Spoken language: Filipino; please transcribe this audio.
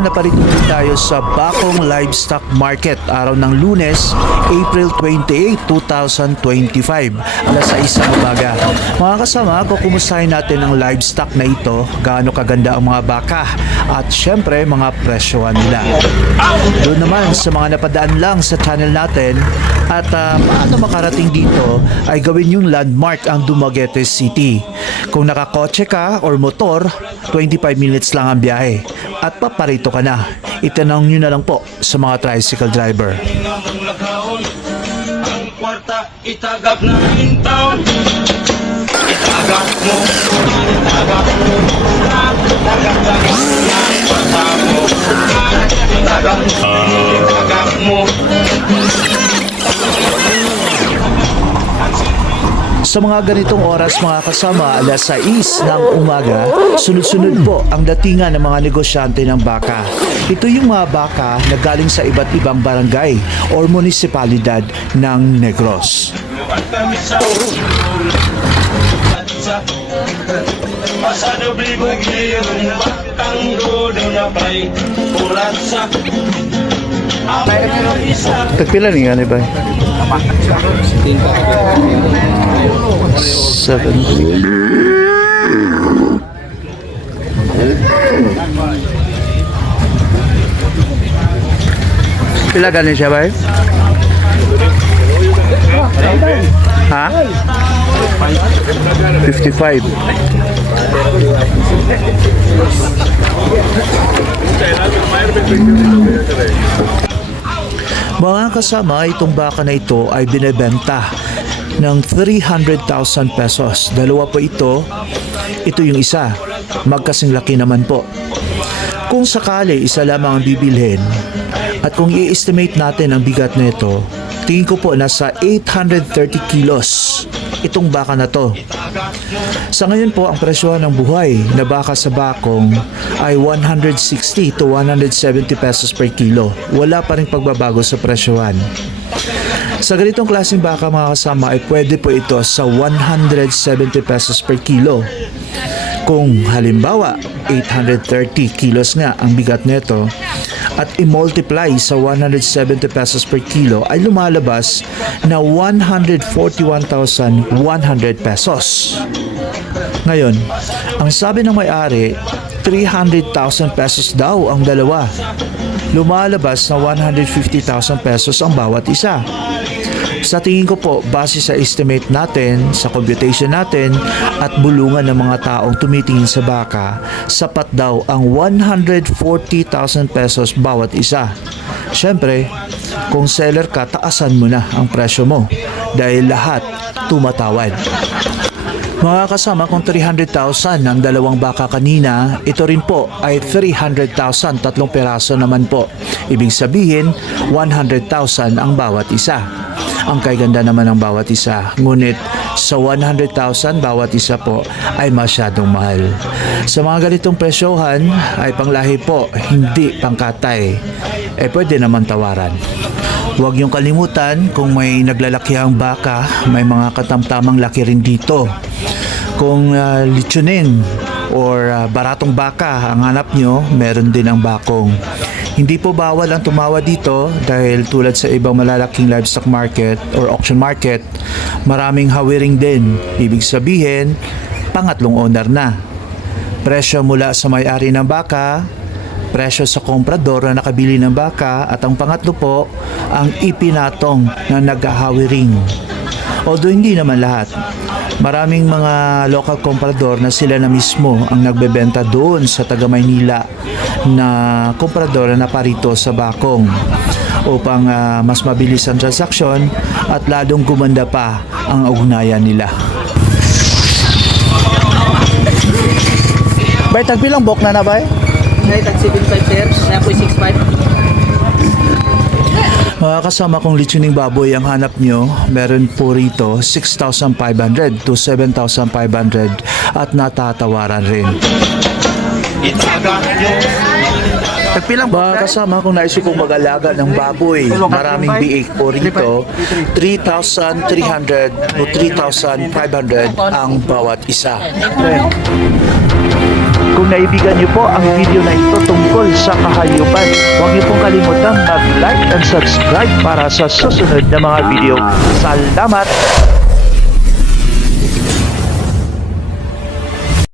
na pa rin tayo sa Bakong Livestock Market araw ng lunes, April 28, 2025 alas 6 ng umaga. Mga kasama, kukumustahin natin ang livestock na ito, gaano kaganda ang mga baka at syempre mga presyohan nila. Doon naman sa mga napadaan lang sa channel natin at uh, paano makarating dito ay gawin yung landmark ang Dumaguete City. Kung nakakotse ka or motor, 25 minutes lang ang biyahe at paparito ka na. Itanong nyo na lang po sa mga tricycle driver. Ang ang kwarta, itagap na in town. Itagap mo, itagap mo, itagap tagap ng kwarta mo. Itagap mo, itagap mo. Sa mga ganitong oras mga kasama, alas 6 ng umaga, sunod-sunod po ang datingan ng mga negosyante ng baka. Ito yung mga baka na galing sa iba't ibang barangay or munisipalidad ng Negros. At kami sa sa Pasado blibog yung batang godo na pay Urat sa Ang isa Tagpila ni nga ba? Seven. Pila ganin siya ba? Ha? 55. Mga kasama, itong baka na ito ay binebenta ng 300,000 pesos. Dalawa po ito. Ito yung isa. Magkasing laki naman po. Kung sakali isa lamang ang bibilhin at kung i-estimate natin ang bigat nito, tingin ko po nasa 830 kilos itong baka na to. Sa ngayon po, ang presyo ng buhay na baka sa bakong ay 160 to 170 pesos per kilo. Wala pa rin pagbabago sa presyohan. Sa ganitong klaseng baka mga kasama ay pwede po ito sa 170 pesos per kilo. Kung halimbawa 830 kilos nga ang bigat nito at i-multiply sa 170 pesos per kilo ay lumalabas na 141,100 pesos. Ngayon, ang sabi ng may-ari, 300,000 pesos daw ang dalawa. Lumalabas na 150,000 pesos ang bawat isa. Sa tingin ko po, base sa estimate natin, sa computation natin, at bulungan ng mga taong tumitingin sa baka, sapat daw ang 140,000 pesos bawat isa. Siyempre, kung seller ka, taasan mo na ang presyo mo dahil lahat tumatawad. Mga kasama, kung 300,000 ang dalawang baka kanina, ito rin po ay 300,000, tatlong peraso naman po. Ibig sabihin, 100,000 ang bawat isa. Ang kaganda naman ng bawat isa. Ngunit sa 100,000 bawat isa po ay masyadong mahal. Sa mga ganitong presyohan ay panglahi po, hindi pangkatay. Eh pwede naman tawaran. Huwag niyong kalimutan kung may naglalakihang baka, may mga katamtamang laki rin dito. Kung uh, litsunin or uh, baratong baka ang hanap nyo, meron din ang bakong. Hindi po bawal ang tumawa dito dahil tulad sa ibang malalaking livestock market or auction market, maraming hawiring din. Ibig sabihin, pangatlong owner na. Presyo mula sa may-ari ng baka, presyo sa komprador na nakabili ng baka at ang pangatlo po, ang ipinatong na naghahawiring. Although hindi naman lahat. Maraming mga local comprador na sila na mismo ang nagbebenta doon sa taga Maynila na comprador na parito sa Bakong upang ah, mas mabilis ang transaksyon at lalong gumanda pa ang ugnayan nila. Bay, tagpilang bok na na bay? Ay, tag 75 sir. Po Mga kasama kong litsuning baboy ang hanap nyo, meron po rito 6,500 to 7,500 at natatawaran rin. Itagap nyo Tagpilang ba kasama kung naisip kong mag-alaga ng baboy, maraming biik po rito, 3,300 o 3,500 ang bawat isa. Kung naibigan niyo po ang video na ito tungkol sa kahayupan, huwag niyo pong kalimutang mag-like and subscribe para sa susunod na mga video. Salamat!